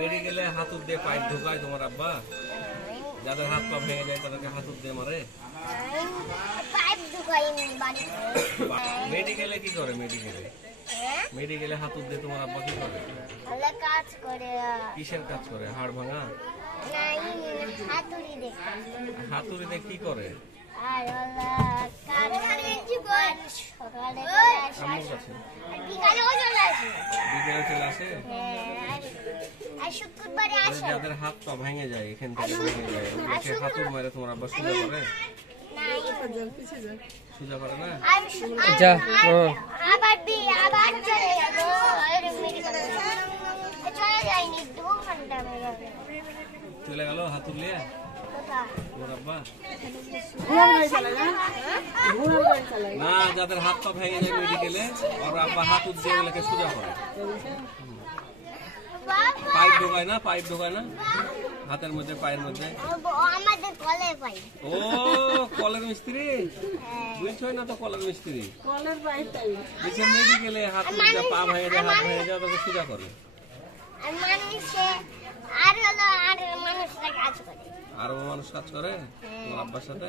মেডিকেলে হাতুড় দিয়ে পাইপ ঢোকায় তোমার আব্বা? যাদের হাত পা ভেঙে যায় তাদেরকে হাতুড় দিয়ে মারে? মেডিকেলে কি করে? মেডিকেলে হাতুড় দিয়ে তোমার আব্বা কি করে? কাজ করে। কিসের কাজ করে? হাড় ভাঙা? হাতুড়ি দিয়ে কি করে? বিকেলে চলে আসে। যাদের হাত পা ভেঙে যায়, এখান থেকে ভেঙে যায়, ওগুলোকে হাতুড় মারে তোমার আব্বা সোজা করে? সোজা করে না? চলে গেল হাতুড় নিয়ে তোমার আব্বা? না, যাদের হাত পা ভেঙে যায় মেডিকেলে, ওর আব্বা হাতুড় দিয়ে ওগুলোকে সোজা করে। পাইপ ঢোকায় না? পাইপ ঢোকায় না হাতের মধ্যে, পায়ের মধ্যে? ও কলের মিস্ত্রি বুঝছই না তো? কলের মিস্ত্রি মেডিকেলে হাতুড় দিয়ে পা ভেঙে যায়, হাত ভেঙে যায়, তোকে সোজা করে। আরো মানুষ কাজ করে তোমার আব্বার সাথে?